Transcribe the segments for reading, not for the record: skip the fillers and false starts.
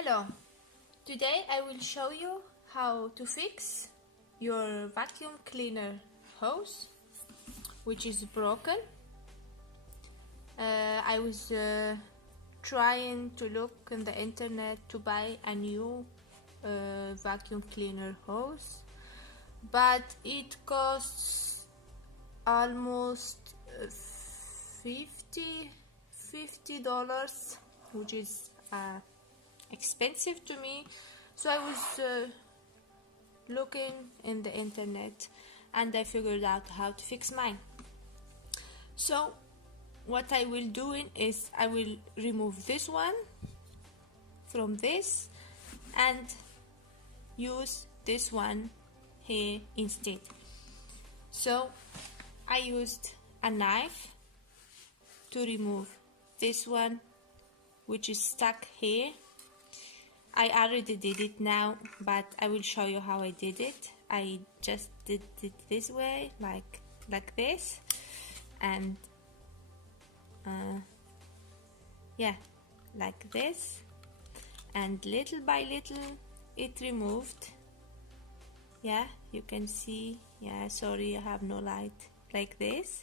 Hello, today I will show you how to fix your vacuum cleaner hose which is broken. I was trying to look on the internet to buy a new vacuum cleaner hose, but it costs almost $50, which is expensive to me. So I was looking in the internet and I figured out how to fix mine. So what I will do is I will remove this one from this and use this one here instead. So I used a knife to remove this one which is stuck here. I already did it now, but I will show you how I did it. I just did it this way, like this, and yeah, like this, and little by little it removed. Yeah, you can see. Yeah, sorry, I have no light. Like this.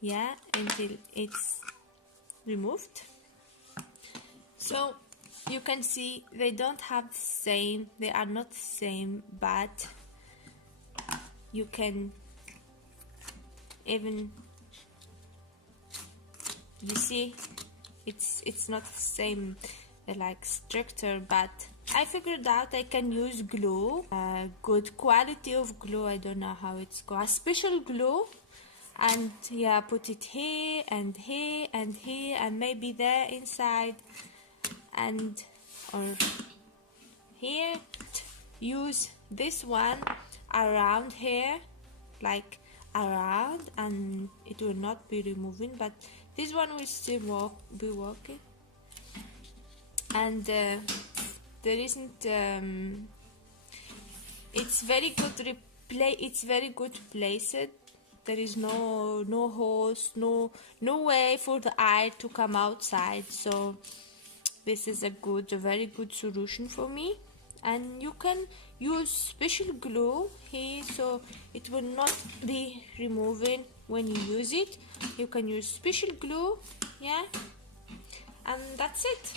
Yeah, until it's removed. So you can see they don't have the same, they are not the same, but you can even, you see, it's not the same like structure, but I figured out I can use glue, good quality of glue. I don't know how it's called, a special glue, and yeah, put it here and here and here and maybe there inside, and or here. Use this one around here, like around, and it will not be removing, but this one will still be working. And there isn't it's very good it's very good placed. There is no hose, no way for the air to come outside, so this is a very good solution for me. And you can use special glue here, so it will not be removing when you use it. You can use special glue, yeah, and that's it.